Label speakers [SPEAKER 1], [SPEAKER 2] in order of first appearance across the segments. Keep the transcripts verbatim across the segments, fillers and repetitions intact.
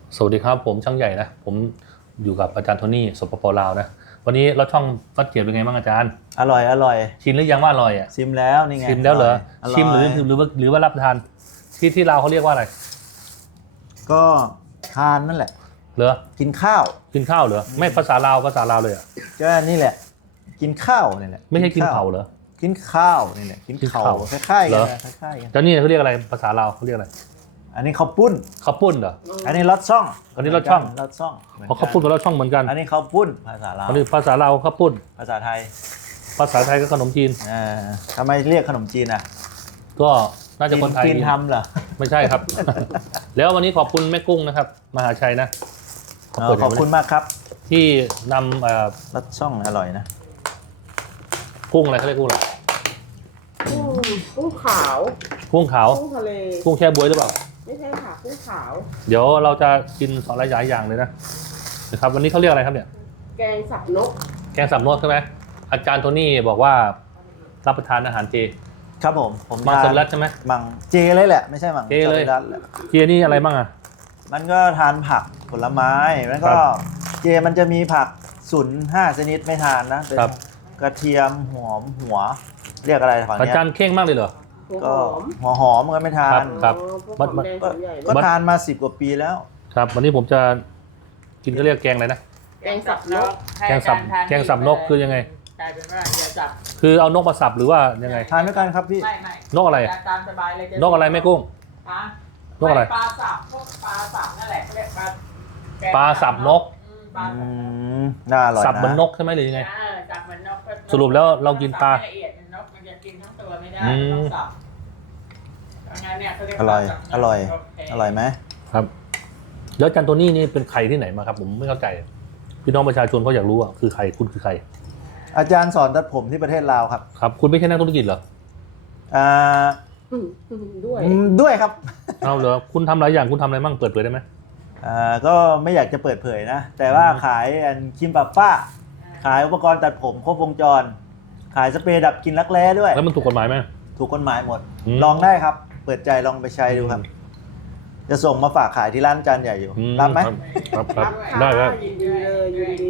[SPEAKER 1] สวัสดีครับผมช่างใหญ่นะผมอยู่กับอาจารย์โทนี่สปปลาวนะวันนี้เราช่องฟัดเกียรเป็นไงบ้างอาจารย์
[SPEAKER 2] อร่อยอร่อย
[SPEAKER 1] ชิมหรือยังว่าอร่อยอ่ะ
[SPEAKER 2] ชิมแล้วนี่ไง
[SPEAKER 1] ชิมแล้วเหรอ
[SPEAKER 2] อร่อย
[SPEAKER 1] ชิมหรือหรือว่าหรือว่ารับประทานที่ที่ลาวเขาเรียกว่าอะไร
[SPEAKER 2] ก็ทานนั่นแหละ
[SPEAKER 1] เหรอ
[SPEAKER 2] กินข้าว
[SPEAKER 1] กินข้าวเหรอไม่ภาษาลาวภาษาลาวเลยอ่ะ
[SPEAKER 2] ก็นี่แหละกินข้าวนี่แหละ
[SPEAKER 1] ไม่ใช่กินเผาเหรอ
[SPEAKER 2] กินข้าวนี่แหละกินข้าวคล้ายๆกันนะคล้ายๆกัน
[SPEAKER 1] แล้วนี่เขาเรียกอะไรภาษาลาวเขาเรียกอะไร
[SPEAKER 2] อันนี้ข้าวปุ้น
[SPEAKER 1] ข้าวปุ้นเหรอ
[SPEAKER 2] อันนี้รสช่อง
[SPEAKER 1] อันนี้รสช่อง
[SPEAKER 2] รสช่อง
[SPEAKER 1] เพราะข้าวปุ้นกับรสช่องเหมือนกัน
[SPEAKER 2] อันนี้ข้าวปุ้นภาษาลาว
[SPEAKER 1] อันนี้ภาษาลาวข้าวปุ้น
[SPEAKER 2] ภาษาไทย
[SPEAKER 1] ภาษาไทยก็ขนมจีน
[SPEAKER 2] อ่าทำไมเรียกขนมจีนอ่ะ
[SPEAKER 1] ก็น่าจะคนไทย
[SPEAKER 2] จีนทำเหรอ
[SPEAKER 1] ไม่ใช่ครับ แล้ววันนี้ขอบคุณแม่กุ้งนะครับมหาชัยนะ
[SPEAKER 2] ขอบคุณมากครับ
[SPEAKER 1] ที่นำ
[SPEAKER 2] รสช่องอร่อยนะ
[SPEAKER 1] กุ้งอะไรเขาเรียกกุ้งอะไร
[SPEAKER 3] กุ้งกุ้งขาว
[SPEAKER 1] กุ้งขาว
[SPEAKER 3] กุ้งทะเล
[SPEAKER 1] กุ้งแช่บ๊วยหรือเปล่า
[SPEAKER 3] ไม่ใช่ค่ะกุ้งขาว
[SPEAKER 1] เดี๋ยวเราจะกินสองหลายอย่างเลยนะนะครับวันนี้เขาเรียกอะไรครับเนี่ย
[SPEAKER 3] แกงสับนก
[SPEAKER 1] แกงสับนกใช่ไหมอาจารย์โทนี่บอกว่ารับประทานอาหารเจ
[SPEAKER 2] ครับผมผม
[SPEAKER 1] มังสวิรัติใช่ไหม
[SPEAKER 2] มังเจเลยแหละไม่ใช่มัง
[SPEAKER 1] เจเลยเจนี่อะไรบ้างอ่ะ
[SPEAKER 2] มันก็ทานผักผลไม้แล้วก็เจมันจะมีผักสุนห้าชนิดไม่ทานนะเป็นกระเทียมหอมหัวเรียกอะไรฝั่งนี้
[SPEAKER 1] อาจารย์เข่งมากเลยเหรอ
[SPEAKER 2] ก็หัวหอมก็ไม่ทาน
[SPEAKER 1] ครับ
[SPEAKER 2] ก็ทานมาสิบกว่าปีแล้ว
[SPEAKER 1] ครับวันนี้ผมจะกินก็เรียกแกงอะไรนะ
[SPEAKER 3] แกงสับนก
[SPEAKER 1] แกงสับแกงสับนกคือยังไง
[SPEAKER 3] กลายเป็นว่าอย่าจับ
[SPEAKER 1] คือเอานกมาสับหรือว่ายังไง
[SPEAKER 2] ทานด้วยกันครับพี่
[SPEAKER 3] ไม่ไม่
[SPEAKER 1] นกอะไร
[SPEAKER 3] ตามสบายเลย
[SPEAKER 1] นกอะไรแม่กุ้งนกอะไร
[SPEAKER 3] ปลาสับพวกปลาสับนั่นแหละเขาเรียกปลา
[SPEAKER 1] ปลาสับนก
[SPEAKER 2] น่าอร่อยนะ
[SPEAKER 1] สับเหมือนนกใช่ไหมหรือยังไง
[SPEAKER 3] สับเหมือนนก
[SPEAKER 1] สรุปแล้วเรากินปลา
[SPEAKER 3] ละเอียดเป็นนกมันจะกินทั้งตัวไม่ได้ต้องสับงั้นเนี่ยเขาเรียก
[SPEAKER 2] อร่อยอร่อยอร่อยไหม
[SPEAKER 1] ครับแล้วอาจารย์โทนี่นี่เป็นใครที่ไหนมาครับผมไม่เข้าใจพี่น้องประชาชนเขาอยากรู้อ่ะคือใครคุณคือใคร
[SPEAKER 2] อาจารย์สอนตัดผมที่ประเทศลาวครับ
[SPEAKER 1] ครับคุณไม่ใช่นักธุรกิจเหรอ
[SPEAKER 2] อ่า
[SPEAKER 3] ด้วย
[SPEAKER 2] ด้วยครับ
[SPEAKER 1] เอาเหรอคุณทำหลายอย่างคุณทำอะไรบ้างเปิดเผยได้ไหม
[SPEAKER 2] อ่าก็ไม่อยากจะเปิดเผยนะแต่ว่าขายอันครีมปรับฝ้าขายอุปกรณ์ตัดผมครบวงจรขายสเปรย์ดับกลิ่นรักแร้ด้วย
[SPEAKER 1] แล้วมันถูกกฎหมายไหม
[SPEAKER 2] ถูกกฎหมายหมดลองได้ครับเปิดใจลองไปใช้ดูครับจะส่งมาฝากขายที่ร้านจานใหญ่อยู่รับไหม
[SPEAKER 1] ครับครับได้ครับ
[SPEAKER 3] ยินดีเลยยินดี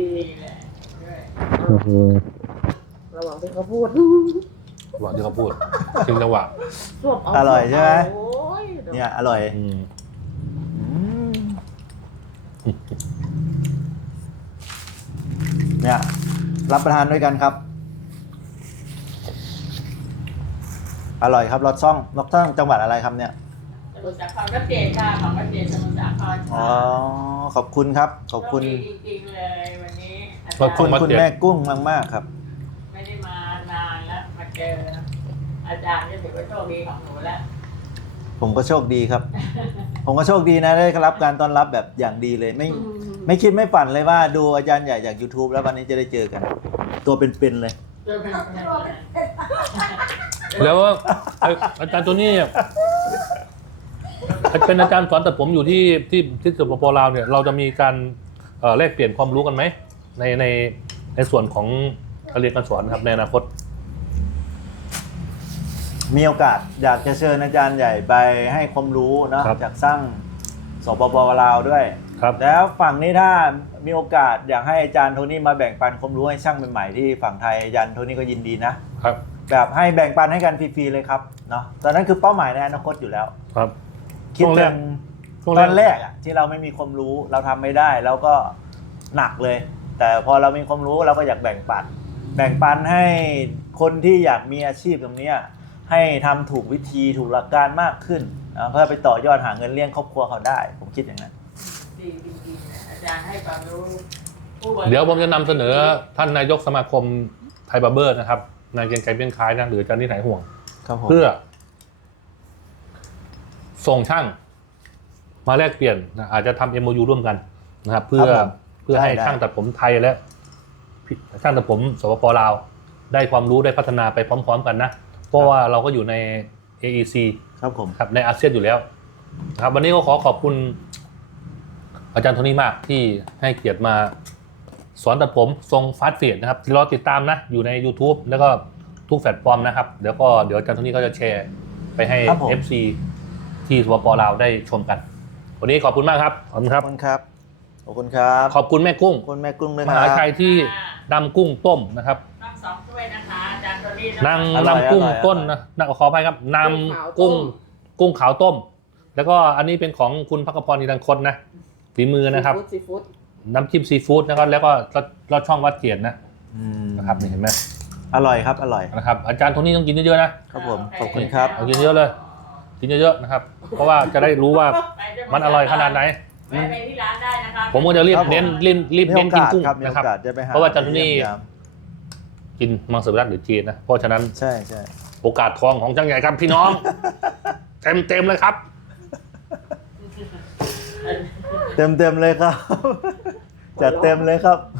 [SPEAKER 3] ระหว่างที่เขาพูด
[SPEAKER 1] ระหว่างที่เขาพูดถึงจังหวะ
[SPEAKER 2] อร่อยใช่ไหมเนี่ยอร่อยเนี่ยรับประทานด้วยกันครับอร่อยครับรสช่องรสช่องจังหวัดอะไรครับเนี่ย
[SPEAKER 3] สมุทรสาครก็เจนค่ะของก็เจนสมุทรสาคร
[SPEAKER 2] อ๋อขอบคุณครับขอบคุณ
[SPEAKER 3] จริงๆเลยวันนี้
[SPEAKER 2] ขอบคุณคุณแม่กุ้งมากๆครับ
[SPEAKER 3] ไม่ได้มานานแล้วมาเจออาจารย์ก็ถือว่าโชคดีของหนูแล้ว
[SPEAKER 2] ผมก็โชคดีครับผมก็โชคดีนะได้รับการต้อนรับแบบอย่างดีเลยไม่ไม่คิดไม่ฝันเลยว่าดูอาจารย์ใหญ่จาก YouTube แล้ววันนี้จะได้เจอกันตัวเป็นๆเลย
[SPEAKER 1] แล้วอาจารย์ตัวนี้เป็นอาจารย์สอนตัดผมอยู่ที่ที่ที่สปปลาวเนี่ยเราจะมีการแลกเปลี่ยนความรู้กันไหมในในในส่วนของการเรียนการสอนครับในอนาคต
[SPEAKER 2] มีโอกาสอยากจะเชิญอาจารย์ใหญ่ไปให้ความรู้นะจากสร้างสปปลาวด้วยแล้วฝั่งนี้ถ้ามีโอกาสอยากให้อาจารย์โทนี่มาแบ่งปันความรู้ให้ช่างใหม่ๆที่ฝั่งไทยอาจารย์โทนี่ก็ยินดีนะครับแบบให้แบ่งปันให้กันฟรีๆเลยครับเนาะตอนนั้นคือเป้าหมายในอนาคตอยู่แล้ว
[SPEAKER 1] ครับ
[SPEAKER 2] คิดถึงตอนแรกอ่ะที่เราไม่มีความรู้เราทำไม่ได้แล้วก็หนักเลยแต่พอเรามีความรู้เราก็อยากแบ่งปันแบ่งปันให้คนที่อยากมีอาชีพตรงนี้ให้ทำถูกวิธีถูกหลักการมากขึ้นเพื่อไปต่อยอดหาเงินเลี้ยงครอบครัวเขาได้ผมคิดอย่างนั้น
[SPEAKER 3] ดีจริงๆอาจารย์ให้ความรู้
[SPEAKER 1] เดี๋ยวผมจะนำเสนอท่านนายกสมาคมไทยบาร์เบอร์นะครับนายเกรียงไกรเบี้ยงคล้ายนะหรืออาจารย์ที่ไหนห่วงเพื่อส่งช่างมาแลกเปลี่ยนอาจจะทำ เอ็ม โอ ยู ร่วมกันนะครับเพื่อเพื่อให้ช่างตัดผมไทยและช่างตัดผมสปปลาวได้ความรู้ได้พัฒนาไปพร้อมๆกันนะเพราะว่าเราก็อยู่ใน เอ อี ซี
[SPEAKER 2] ครับผม
[SPEAKER 1] ครับในอาเซียนอยู่แล้วครับวันนี้ก็ขอขอบคุณอาจารย์โทนี่มากที่ให้เกียรติมาสอนตัดผมทรงฟาสต์เฟียดนะครับรอติดตามนะอยู่ใน YouTube แล้วก็ทุกแพลตฟอร์มนะครับเดี๋ยวก็เดี๋ยวอาจารย์โทนี่ก็จะแชร์ไปให้ เอฟ ซี ที่สปปลาวได้ชมกันวันนี้ขอบคุณมากครับขอบคุณค
[SPEAKER 2] ข
[SPEAKER 1] รั
[SPEAKER 2] อ
[SPEAKER 1] บบ
[SPEAKER 2] คุณครับขอบคุณครับ
[SPEAKER 1] ขอบคุณแม่กุ้ง
[SPEAKER 2] ขอบคุณแม่กุ้งด้วย
[SPEAKER 1] ม
[SPEAKER 2] ครั
[SPEAKER 1] หา
[SPEAKER 2] บ
[SPEAKER 1] ชัยที่นำกุ้งต้มนะครับ
[SPEAKER 3] ต้องสองถ้วยนะคะอาจารย์ตัวนี้
[SPEAKER 1] นาง
[SPEAKER 2] อร่อย
[SPEAKER 1] นำกุ้ง
[SPEAKER 2] อร่อย
[SPEAKER 1] ต้น
[SPEAKER 2] อร่อย
[SPEAKER 1] นะนขออภัยครับนำกุ้งกุ้งขาวต้ม แล้วก็อันนี้เป็นของคุณพักพรนิรันดร์คตนะฝีมือนะครับ
[SPEAKER 4] ซีฟู้ด
[SPEAKER 1] น้ำจิ้มซีฟู้ดนะครับแล้วก็รสช่องวัดเจียนนะ
[SPEAKER 2] อืม
[SPEAKER 1] นะครับนี่เห็นไหม
[SPEAKER 2] อร่อยครับอร่อย
[SPEAKER 1] นะครับอาจารย์โทนี่ต้องกินเยอะๆนะครับ
[SPEAKER 2] ผมขอบคุณครับ
[SPEAKER 1] เอากินเยอะเลยกินเยอะๆนะครับ เพราะว่าจะได้รู้ว่ามันอร่อยขนาดไหน
[SPEAKER 3] ไปไปที่ร้านได้นะคะ
[SPEAKER 1] ผมก็จะรีบ
[SPEAKER 2] ครับผม
[SPEAKER 1] เน้นรีบรีบ
[SPEAKER 2] มี
[SPEAKER 1] เน้
[SPEAKER 2] โอน
[SPEAKER 1] กิน
[SPEAKER 2] กาส
[SPEAKER 1] กุ้ง
[SPEAKER 2] ครับมีโอ
[SPEAKER 1] นะครับ
[SPEAKER 2] กาสจะไปหา
[SPEAKER 1] เพราะว่าอาจารย์โทนี่
[SPEAKER 2] เยี่ยม
[SPEAKER 1] กินมังสวิรัตหรือจีนนะเพราะฉะนั้น
[SPEAKER 2] ใช่ใช่
[SPEAKER 1] โอกาสทองของจังใหญ่ครับพี่น้อง เต็มเต็มเลยครับ
[SPEAKER 2] เต็มเต็มๆเลยครับ จัดเต็มเลยครับ